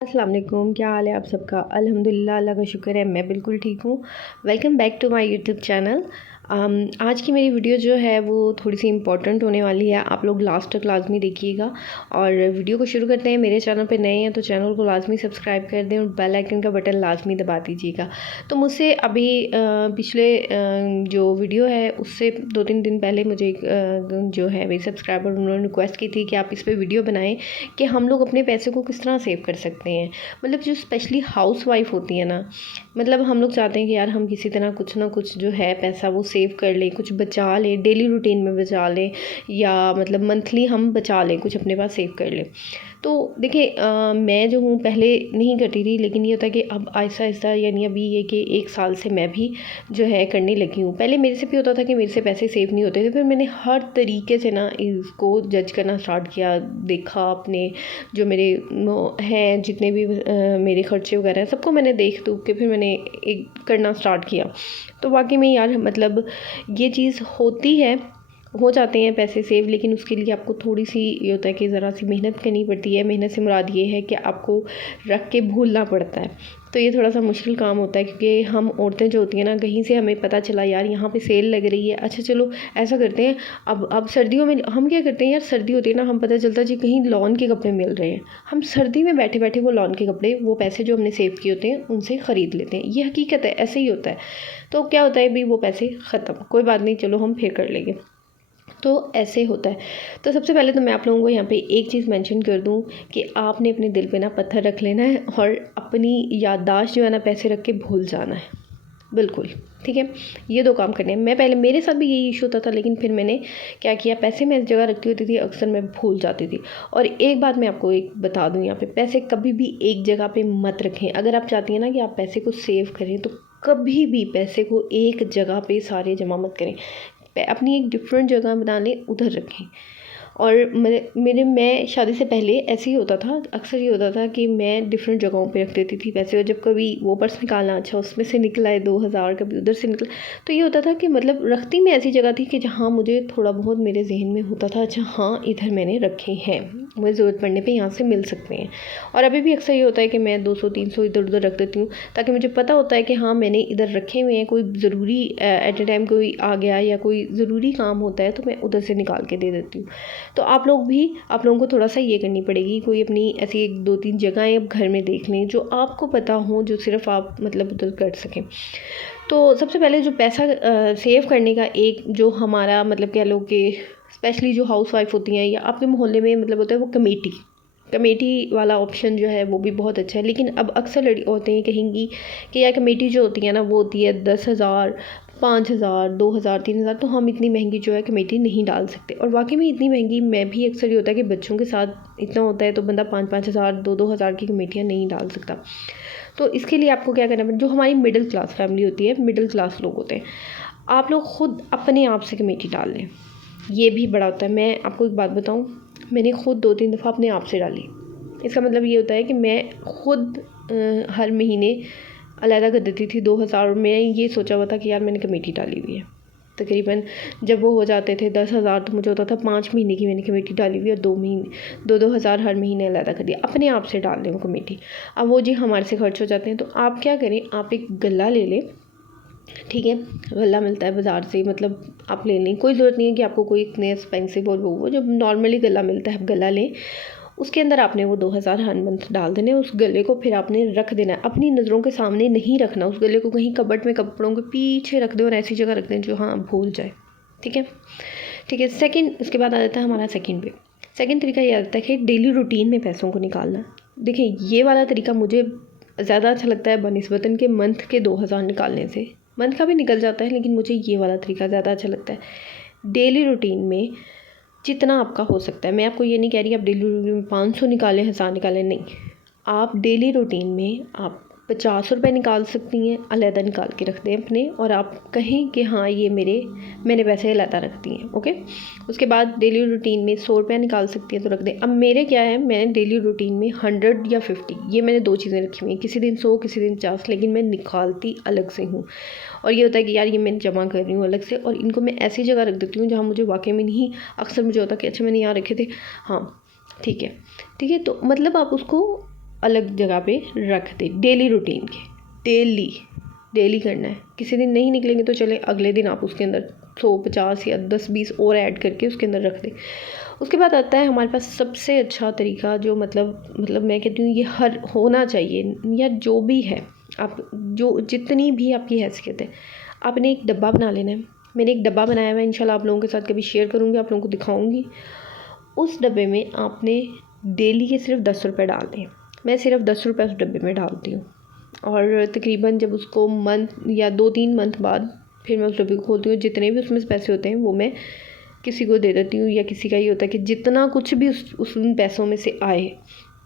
अस्सलाम वालेकुम, क्या हाल है आप सबका। अल्हम्दुलिल्लाह, अल्लाह का शुक्र है, मैं बिल्कुल ठीक हूँ। Welcome back to my YouTube channel. आज की मेरी वीडियो जो है वो थोड़ी सी इंपॉर्टेंट होने वाली है। आप लोग लास्ट तक लाजमी देखिएगा। और वीडियो को शुरू करते हैं। मेरे चैनल पे नए हैं तो चैनल को लाजमी सब्सक्राइब कर दें और बेल आइकन का बटन लाजमी दबा दीजिएगा। तो मुझसे अभी पिछले जो वीडियो है उससे 2-3 दिन पहले मुझे जो है मेरी सब्सक्राइबर उन्होंने रिक्वेस्ट की थी कि आप इस पर वीडियो बनाएं कि हम लोग अपने पैसे को किस तरह सेव कर सकते हैं। मतलब जो स्पेशली हाउस वाइफ होती है ना, मतलब हम लोग चाहते हैं कि यार हम किसी तरह कुछ ना कुछ जो है पैसा वो सेव कर लें, कुछ बचा लें, डेली रूटीन में बचा लें, या मतलब मंथली हम बचा लें, कुछ अपने पास सेव कर लें। तो देखिए मैं जो हूँ पहले नहीं करती थी, लेकिन ये होता है कि अब आहिस्ता आहिस्ता, यानी अभी ये कि 1 साल से मैं भी जो है करने लगी हूँ। पहले मेरे से भी होता था कि मेरे से पैसे सेव नहीं होते थे, फिर मैंने हर तरीके से ना इसको जज करना स्टार्ट किया, देखा अपने जो मेरे हैं जितने भी मेरे खर्चे वगैरह हैं सबको मैंने देख दूख के फिर मैंने एक करना स्टार्ट किया। तो वाकई में यार मतलब ये चीज़ होती है, हो जाते हैं पैसे सेव, लेकिन उसके लिए आपको थोड़ी सी ये होता है कि ज़रा सी मेहनत करनी पड़ती है। मेहनत से मुराद ये है कि आपको रख के भूलना पड़ता है। तो ये थोड़ा सा मुश्किल काम होता है, क्योंकि हम औरतें जो होती हैं ना, कहीं से हमें पता चला यार यहाँ पे सेल लग रही है, अच्छा चलो ऐसा करते हैं। अब सर्दियों में हम क्या करते हैं यार, सर्दी होती है ना, हम पता चलता जी कहीं लॉन के कपड़े मिल रहे हैं, हम सर्दी में बैठे बैठे वो लॉन के कपड़े, वो पैसे जो हमने सेव किए होते हैं उनसे ख़रीद लेते हैं। ये हकीकत है, ऐसे ही होता है। तो क्या होता है भाई, वो पैसे ख़त्म, कोई बात नहीं, चलो हम फिर कर लेंगे। तो ऐसे होता है। तो सबसे पहले तो मैं आप लोगों को यहाँ पे एक चीज़ मेंशन कर दूँ कि आपने अपने दिल पे ना पत्थर रख लेना है और अपनी याददाश्त जो है ना पैसे रख के भूल जाना है, बिल्कुल ठीक है। ये 2 काम करने हैं। मैं पहले, मेरे साथ भी यही इशू होता था, लेकिन फिर मैंने क्या किया, पैसे मैं इस जगह रखती होती थी, अक्सर मैं भूल जाती थी। और एक बात मैं आपको एक बता दूँ यहाँ पे, पैसे कभी भी एक जगह पे मत रखें। अगर आप चाहती हैं ना कि आप पैसे को सेव करें, तो कभी भी पैसे को एक जगह पे सारे जमा मत करें। अपनी एक डिफरेंट जगह बना लें, उधर रखें। और मैं शादी से पहले ऐसे ही होता था, अक्सर ये होता था कि मैं डिफरेंट जगहों पे रख देती थी पैसे, और जब कभी वो पर्स निकालना, अच्छा उसमें से निकला है 2000, कभी उधर से निकला, तो ये होता था कि मतलब रखती मैं ऐसी जगह थी कि जहाँ मुझे थोड़ा बहुत मेरे जहन में होता था, अच्छा हाँ इधर मैंने रखे हैं, मुझे ज़रूरत पड़ने पर यहाँ से मिल सकते हैं। और अभी भी अक्सर ये होता है कि मैं 200-300 इधर उधर रख देती हूँ, ताकि मुझे पता होता है कि हाँ मैंने इधर रखे हुए हैं, कोई ज़रूरी एट ए टाइम कोई आ गया या कोई ज़रूरी काम होता है तो मैं उधर से निकाल के दे देती हूँ। तो आप लोगों को थोड़ा सा ये करनी पड़ेगी, कोई अपनी ऐसी 1-2-3 जगहें अब घर में देख लें जो आपको पता हो, जो सिर्फ आप मतलब उधर कर सकें। तो सबसे पहले जो पैसा सेव करने का एक जो हमारा मतलब कह लो कि स्पेशली जो हाउस वाइफ होती हैं या आपके मोहल्ले में मतलब होता है वो कमेटी, कमेटी वाला ऑप्शन जो है वो भी बहुत अच्छा है। लेकिन अब अक्सर लड़ी औरतें ये कहेंगी कि यार कमेटी जो होती है ना वो होती है 10,000, 5,000, 2,000, 3,000, तो हम इतनी महंगी जो है कमेटी नहीं डाल सकते। और वाकई में इतनी महंगी, मैं भी अक्सर ये होता है कि बच्चों के साथ इतना होता है तो बंदा 5-5,000, 2-2 हज़ार की कमेटियाँ नहीं डाल सकता। तो इसके लिए आपको क्या करना पड़ेगा, जो हमारी मिडिल क्लास फैमिली होती है, मिडिल क्लास लोग होते हैं, आप लोग खुद अपने आप से कमेटी डाल लें। ये भी बड़ा होता है। मैं आपको एक बात बताऊँ, मैंने खुद 2-3 दफ़ा अपने आप से डाली। इसका मतलब ये होता है कि मैं खुद हर महीने अलहदा कर देती थी 2,000, और मैं ये सोचा हुआ था कि यार मैंने कमेटी डाली हुई है। तकरीबन जब वो हो जाते थे 10,000, तो मुझे होता था 5 महीने की मैंने कमेटी डाली हुई है, और 2 महीने 2-2 हज़ार हर महीने अलहदा कर दिया। अपने आप से डाल लें वो कमेटी। अब वो जी हमारे से खर्च हो जाते हैं, तो आप क्या करें, आप एक गल्ला ले लें, ठीक है। गल्ला मिलता है बाज़ार से, मतलब आप ले लें, कोई ज़रूरत नहीं है कि आपको कोई इतने एक्सपेंसिव और वो जब नॉर्मली गल्ला मिलता है आप गल्ला लें। उसके अंदर आपने वो 2,000 हर मंथ डाल देने, उस गले को फिर आपने रख देना है, अपनी नज़रों के सामने नहीं रखना। उस गले को कहीं कबर्ड में कपड़ों के पीछे रख दें, और ऐसी जगह रख दें जो हाँ भूल जाए, ठीक है। ठीक है। सेकंड, उसके बाद आ जाता है हमारा सेकंड पे। सेकंड तरीका ये आता है कि डेली रूटीन में पैसों को निकालना। देखिए ये वाला तरीका मुझे ज़्यादा अच्छा लगता है बनिस्बतन के मंथ के 2,000 निकालने से। मंथ का भी निकल जाता है, लेकिन मुझे ये वाला तरीका ज़्यादा अच्छा लगता है। डेली रूटीन में जितना आपका हो सकता है, मैं आपको ये नहीं कह रही आप डेली रूटीन में 500 निकालें, 1,000 निकालें, नहीं। आप डेली रूटीन में आप 50 रुपये निकाल सकती हैं, अलहदा निकाल के रख दें अपने, और आप कहें कि हाँ ये मैंने पैसे अलहदा रख दिए हैं, ओके। उसके बाद डेली रूटीन में 100 रुपया निकाल सकती हैं तो रख दें। अब मेरे क्या है, मैंने डेली रूटीन में 100 या 50, ये मैंने 2 चीज़ें रखी हुई हैं, किसी दिन 100, किसी दिन 50, लेकिन मैं निकालती अलग से हूँ। और ये होता है कि यार ये मैं जमा कर रही हूँ अलग से, और इनको मैं ऐसी जगह रख देती हूँ जहाँ मुझे वाकई में नहीं, अक्सर मुझे होता है कि अच्छा मैंने यहाँ रखे थे, हाँ ठीक है। ठीक है, तो मतलब आप उसको अलग जगह पे रख दें, डेली रूटीन के, डेली करना है। किसी दिन नहीं निकलेंगे तो चले अगले दिन आप उसके अंदर 150 या 10-20 और ऐड करके उसके अंदर रख दें। उसके बाद आता है हमारे पास सबसे अच्छा तरीका, जो मतलब मैं कहती हूँ ये हर होना चाहिए, या जो भी है, आप जो जितनी भी आपकी हैसियत है, आपने एक डब्बा बना लेना है। मैंने एक डब्बा बनाया हुआ है, इंशाल्लाह आप लोगों के साथ कभी शेयर करूँगी, आप लोगों को दिखाऊँगी। उस डब्बे में आपने डेली के सिर्फ 10 रुपये डालने हैं। मैं सिर्फ 10 रुपये उस डब्बे में डालती हूँ, और तकरीबन जब उसको मंथ या 2-3 मंथ बाद फिर मैं उस डब्बे को खोलती हूँ। जितने भी उसमें पैसे होते हैं वो मैं किसी को दे देती हूँ, या किसी का ये होता है कि जितना कुछ भी उन पैसों में से आए,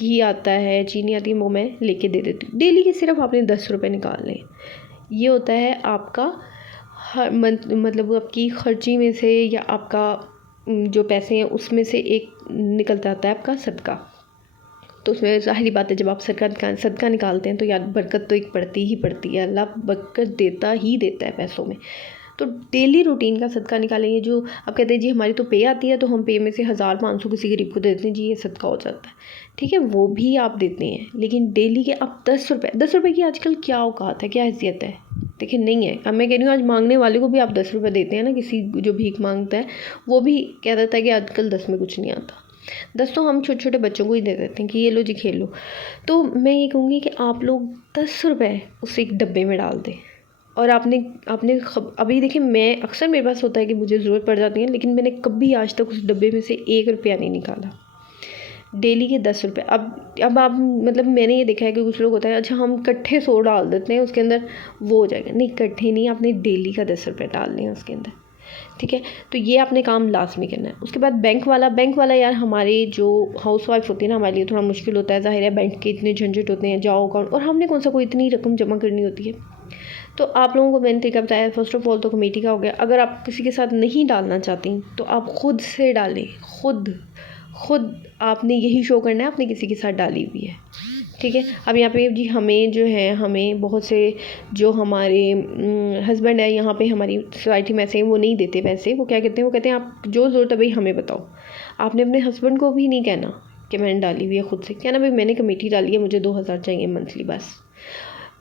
घी आता है, चीनी आती है, वो मैं लेके दे देती हूँ। डेली के सिर्फ आपने 10 रुपये निकालने। ये होता है आपका हर मंथ, मतलब आपकी खर्ची में से या आपका जो पैसे हैं उसमें से एक निकल जाता है आपका सदका। तो उसमें ज़ाहिरी बात है, जब आप सदका निकालते हैं तो यार बरकत तो एक पड़ती ही पड़ती है, अल्लाह बरकत देता ही देता है पैसों में। तो डेली रूटीन का सदका निकालेंगे। जो आप कहते हैं जी हमारी तो पे आती है, तो हम पे में से 1000-500 किसी गरीब को दे देते हैं, जी ये सदका हो जाता है, ठीक है, वो भी आप देते हैं। लेकिन डेली के आप 10 रुपये की आजकल क्या औकात है, क्या हैसियत है, देखिए नहीं है। अब मैं कह रही हूँ आज मांगने वाले को भी आप 10 रुपये देते हैं ना, किसी जो भीख मांगता है वो भी कह देता है कि आजकल 10 में कुछ नहीं आता। 10 तो हम छोटे छोटे बच्चों को ही दे देते हैं कि ये लो जी खेलो। तो मैं ये कहूँगी कि आप लोग 10 रुपये उस एक डब्बे में डाल दें। और आपने अभी देखिए, मैं अक्सर मेरे पास होता है कि मुझे ज़रूरत पड़ जाती है, लेकिन मैंने कभी आज तक उस डब्बे में से 1 रुपया नहीं निकाला। डेली के 10 रुपये। अब आप मतलब मैंने ये देखा है कि कुछ लोग होता है अच्छा हम इकट्ठे 100 डाल देते हैं उसके अंदर, वो हो जाएगा। नहीं, इकट्ठे नहीं, आपने डेली का 10 रुपये डालने हैं उसके अंदर, ठीक है। तो ये आपने काम लाजमी करना है। उसके बाद बैंक वाला यार हमारे जो हाउस वाइफ होती है ना, हमारे लिए थोड़ा मुश्किल होता है। ज़ाहिर है बैंक के इतने झंझट होते हैं, जाओ अकाउंट, और हमने कौन सा कोई इतनी रकम जमा करनी होती है। तो आप लोगों को मैंने तरीका बताया। फर्स्ट ऑफ ऑल तो कमेटी का हो गया। अगर आप किसी के साथ नहीं डालना चाहती तो आप खुद से डालें, खुद आपने यही शो करना है आपने किसी के साथ डाली हुई है, ठीक है। अब यहाँ पे जी हमें बहुत से जो हमारे हस्बैंड है यहाँ पे हमारी सोसाइटी में ऐसे वो नहीं देते पैसे। वो क्या कहते हैं, वो कहते हैं आप जो ज़रूरत है भाई हमें बताओ। आपने अपने हस्बैंड को भी नहीं कहना कि मैंने डाली हुई है, खुद से कहना भाई मैंने कमेटी डाली है, मुझे 2000 चाहिए मंथली बस।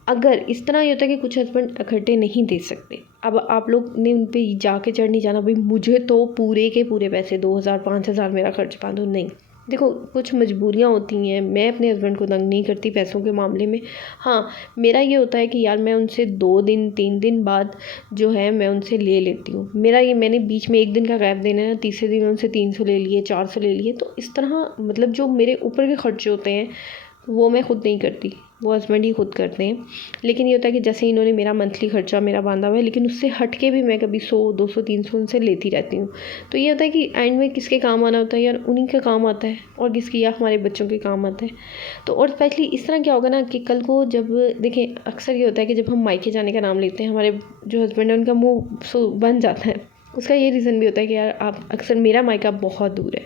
अगर इस तरह ये होता है कि कुछ हस्बैंड इकट्ठे नहीं दे सकते, अब आप लोग ने उन पर जाके चढ़ नहीं जाना भाई मुझे तो पूरे के पूरे पैसे 2000-5000 मेरा खर्च पा दो, नहीं। देखो कुछ मजबूरियाँ होती हैं, मैं अपने हस्बैंड को तंग नहीं करती पैसों के मामले में। हाँ, मेरा ये होता है कि यार मैं उनसे 2-3 दिन बाद जो है मैं उनसे ले लेती हूँ। मेरा ये, मैंने बीच में 1 दिन का गैप देना है, तीसरे दिन उनसे 300 ले लिए, 400 ले लिए। तो इस तरह मतलब जो मेरे ऊपर के खर्चे होते हैं वो मैं खुद नहीं करती, वो हस्बैंड ही खुद करते हैं। लेकिन ये होता है कि जैसे इन्होंने मेरा मंथली खर्चा मेरा बांधा हुआ है, लेकिन उससे हट के भी मैं कभी 100-200-300 उनसे लेती रहती हूँ। तो ये होता है कि एंड में किसके काम आना होता है यार, उन्हीं का काम आता है, और किसकी, या हमारे बच्चों के काम आता है। तो और स्पेशली इस तरह क्या होगा ना कि कल को जब देखें, अक्सर ये होता है कि जब हम मायके जाने का नाम लेते हैं, हमारे जो हस्बैंड है उनका मुँह बन जाता है। उसका ये रीज़न भी होता है कि यार आप अक्सर, मेरा मायका बहुत दूर है,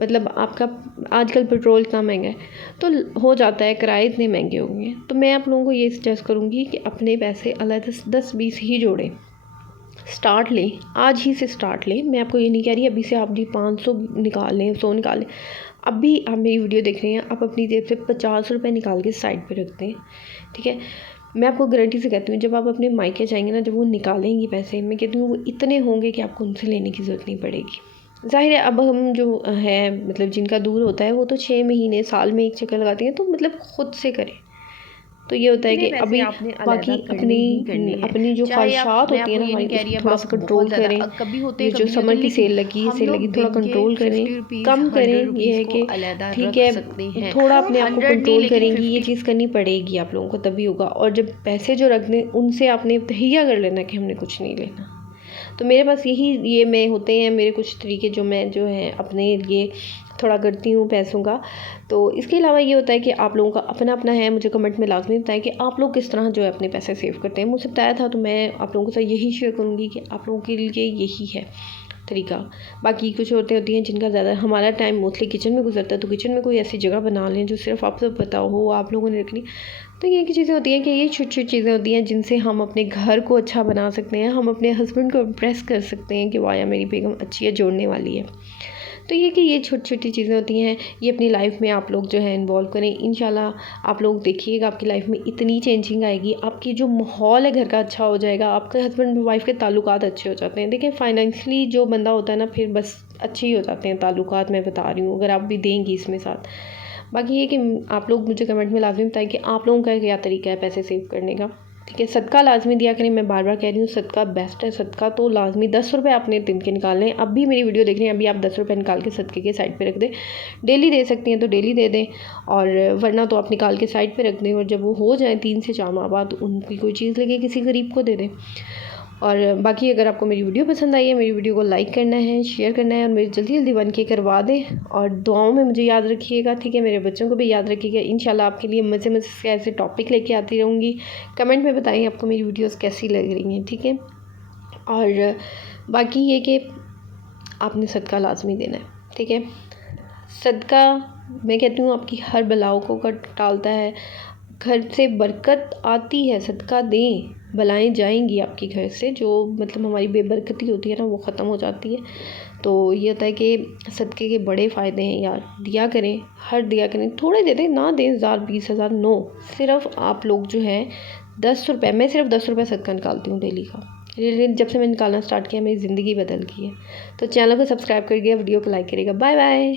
मतलब आपका आजकल पेट्रोल इतना महंगा है, तो हो जाता है किराए इतने महंगे होंगे। तो मैं आप लोगों को ये सजेस्ट करूँगी कि अपने पैसे अलग 10-20 ही जोड़ें, स्टार्ट लें, आज ही से स्टार्ट लें। मैं आपको ये नहीं कह रही अभी से आप जी 500 निकाल लें, 100 निकाल लें। अभी आप मेरी वीडियो देख रहे हैं, आप अपनी जेब से 50 रुपये निकाल के साइड पे रखते हैं, ठीक है। मैं आपको गारंटी से कहती हूँ जब आप अपने मायके जाएंगे ना, जब वो निकालेंगी पैसे, मैं कहती हूँ वो इतने होंगे कि आपको उनसे लेने की ज़रूरत नहीं पड़ेगी। ज़ाहिर है अब हम जो है मतलब जिनका दूर होता है वो तो 6 महीने साल में एक चक्कर लगाती हैं, तो मतलब ख़ुद से करें। तो ये होता है कि अभी बाकी अपनी जो ख्वाहिशात होती है ना हमारी, थोड़ा सा कंट्रोल करें। ये जो समर की सेल लगी थोड़ा कंट्रोल करें, कम करें। ये है कि ठीक है थोड़ा अपने आप को कंट्रोल करेंगी, ये चीज़ करनी पड़ेगी आप लोगों को, तभी होगा। और जब पैसे जो रख दें उनसे आपने तहिया कर लेना कि हमने कुछ नहीं लेना। तो मेरे पास ये मैं होते हैं मेरे कुछ तरीके जो मैं जो है अपने लिए थोड़ा करती हूँ पैसों का। तो इसके अलावा ये होता है कि आप लोगों का अपना है, मुझे कमेंट में लाजमी बताएं कि आप लोग किस तरह जो है अपने पैसे सेव करते हैं। मुझे बताया था तो मैं आप लोगों के साथ यही शेयर करूँगी कि आप लोगों के लिए यही है तरीका। बाकी कुछ औरतें होती हैं जिनका ज़्यादा हमारा टाइम मोस्टली किचन में गुजरता है, तो किचन में कोई ऐसी जगह बना लें जो सिर्फ आप सब पता हो आप लोगों ने रखनी। तो ये की चीज़ें होती हैं कि ये छोटी छोटी चीज़ें होती हैं जिनसे हम अपने घर को अच्छा बना सकते हैं, हम अपने हस्बैंड को इम्प्रेस कर सकते हैं कि वाह यार मेरी बेगम अच्छी है, जोड़ने वाली है। तो ये कि ये छोटी छोटी चीज़ें होती हैं, ये अपनी लाइफ में आप लोग जो है इन्वॉल्व करें। इंशाल्लाह आप लोग देखिएगा आपकी लाइफ में इतनी चेंजिंग आएगी, आपकी जो माहौल है घर का अच्छा हो जाएगा, आपके हस्बैंड वाइफ के ताल्लुकात अच्छे हो जाते हैं। देखिए फाइनेंशियली जो बंदा होता है ना, फिर बस अच्छे ही हो जाते हैं ताल्लुकात, मैं बता रही हूँ, अगर आप भी देंगी इसमें साथ। बाकी ये कि आप लोग मुझे कमेंट में लाजमी बताएं कि आप लोगों का क्या तरीका है पैसे सेव करने का। ठीक है, सदका लाजमी दिया करें, मैं बार बार कह रही हूँ सदका बेस्ट है। सदका तो लाजमी 10 रुपये आपने दिन के निकालने हैं। अब भी मेरी वीडियो देख रहे हैं, अभी आप 10 रुपये निकाल के सदके के साइड पे रख दें। डेली दे सकती हैं तो डेली दे दें, और वरना तो आप निकाल के साइड पे रख दें, और जब वो हो जाए 3 से 4 माह बाद उनकी कोई चीज़ लगे किसी गरीब को दे दें। और बाकी अगर आपको मेरी वीडियो पसंद आई है, मेरी वीडियो को लाइक करना है, शेयर करना है, और मेरी जल्दी जल्दी बन के करवा दें, और दुआओं में मुझे याद रखिएगा। ठीक है, मेरे बच्चों को भी याद रखिएगा। इंशाल्लाह आपके लिए मज़े मज़े से ऐसे टॉपिक लेके आती रहूँगी। कमेंट में बताइए आपको मेरी वीडियोस कैसी लग रही हैं। ठीक है, और बाकी ये कि आपने सदका लाजमी देना है। ठीक है, सदका मैं कहती हूँ आपकी हर बलाओं को टालता है, घर से बरकत आती है। सदका दें, बलाएं जाएंगी आपकी घर से, जो मतलब हमारी बेबरकती होती है ना, वो ख़त्म हो जाती है। तो ये होता है कि सदक़े के बड़े फ़ायदे हैं यार, दिया करें, हर दिया करें, थोड़े दे दें, ना दें 1000 20,000, नो, सिर्फ आप लोग जो है 10 रुपये, मैं सिर्फ 10 रुपये सदका निकालती हूँ डेली का। जब से मैं निकालना स्टार्ट किया मेरी ज़िंदगी बदल गई है। तो चैनल को सब्सक्राइब करिएगा, वीडियो को लाइक करिएगा। Bye bye.